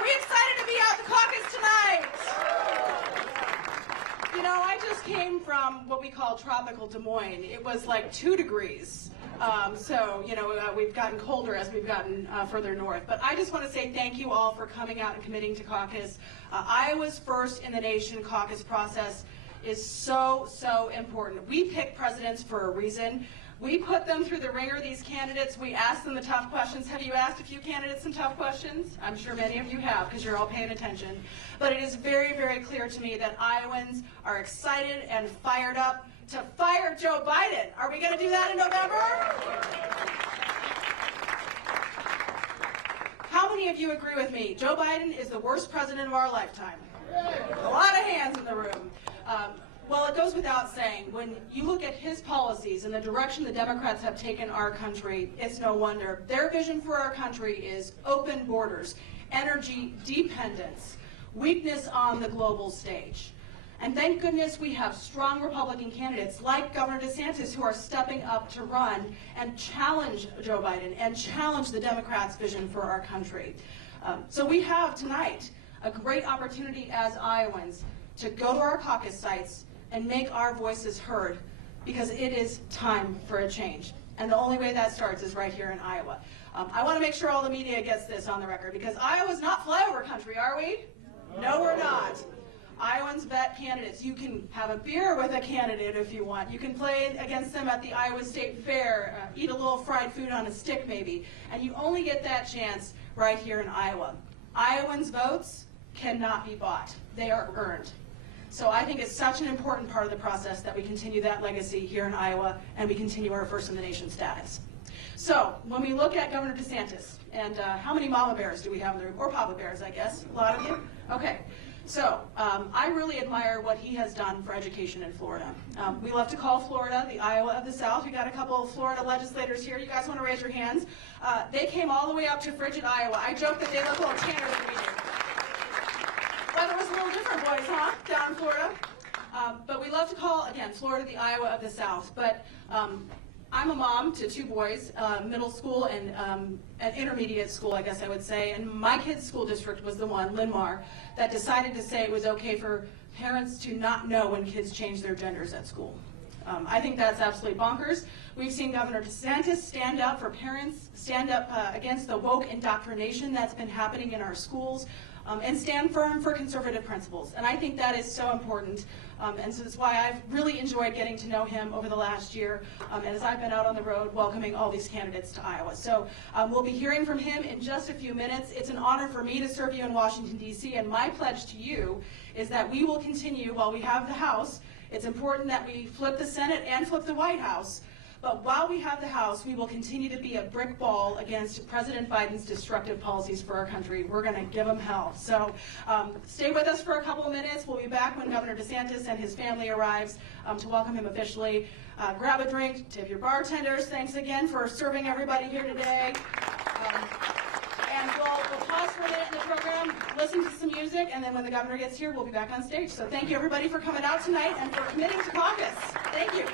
Are we excited to be out at the caucus tonight? You know, I just came from what we call tropical Des Moines. It was like 2 degrees. So, you know, we've gotten colder as we've gotten further north. But I just want to say thank you all for coming out and committing to caucus. Iowa's first in the nation caucus process is so, so important. We pick presidents for a reason. We put them through the ringer, these candidates. We ask them the tough questions. Have you asked a few candidates some tough questions? I'm sure many of you have, because you're all paying attention. But it is very, very clear to me that Iowans are excited and fired up to fire Joe Biden. Are we going to do that in November? How many of you agree with me? Joe Biden is the worst president of our lifetime. A lot of hands in the room. Well, it goes without saying, when you look at his policies and the direction the Democrats have taken our country, it's no wonder. Their vision for our country is open borders, energy dependence, weakness on the global stage. And thank goodness we have strong Republican candidates like Governor DeSantis who are stepping up to run and challenge Joe Biden and challenge the Democrats' vision for our country. So we have tonight a great opportunity as Iowans to go to our caucus sites and make our voices heard, because it is time for a change. And the only way that starts is right here in Iowa. I want to make sure all the media gets this on the record, because Iowa's not flyover country, are we? No, we're not. Iowans vet candidates. You can have a beer with a candidate if you want. You can play against them at the Iowa State Fair, eat a little fried food on a stick maybe, and you only get that chance right here in Iowa. Iowans' votes cannot be bought. They are earned. So I think it's such an important part of the process that we continue that legacy here in Iowa and we continue our first in the nation status. So when we look at Governor DeSantis, and how many mama bears do we have in the room? Or papa bears, I guess. A lot of you? Okay. So I really admire what he has done for education in Florida. We love to call Florida the Iowa of the South. We got a couple of Florida legislators here. You guys want to raise your hands? They came all the way up to frigid Iowa. I joke that they look a little tanner than we do. Weather was a little different, boys, huh, down in Florida? But we love to call, again, Florida the Iowa of the South. But I'm a mom to 2 boys, middle school and an intermediate school, I guess I would say. And my kid's school district was the one, Linn-Mar, that decided to say it was okay for parents to not know when kids change their genders at school. I think that's absolutely bonkers. We've seen Governor DeSantis stand up for parents, stand up against the woke indoctrination that's been happening in our schools, and stand firm for conservative principles. And I think that is so important. And so that's why I've really enjoyed getting to know him over the last year, as I've been out on the road welcoming all these candidates to Iowa. So we'll be hearing from him in just a few minutes. It's an honor for me to serve you in Washington, D.C., and my pledge to you is that we will continue while we have the House. It's important that we flip the Senate and flip the White House. But while we have the House, we will continue to be a brick wall against President Biden's destructive policies for our country. We're going to give them hell. So stay with us for a couple of minutes. We'll be back when Governor DeSantis and his family arrives to welcome him officially. Grab a drink, tip your bartenders. Thanks again for serving everybody here today. And we'll pause for a minute in the program, listen to some music, and then when the governor gets here, we'll be back on stage. So thank you, everybody, for coming out tonight and for committing to caucus. Thank you.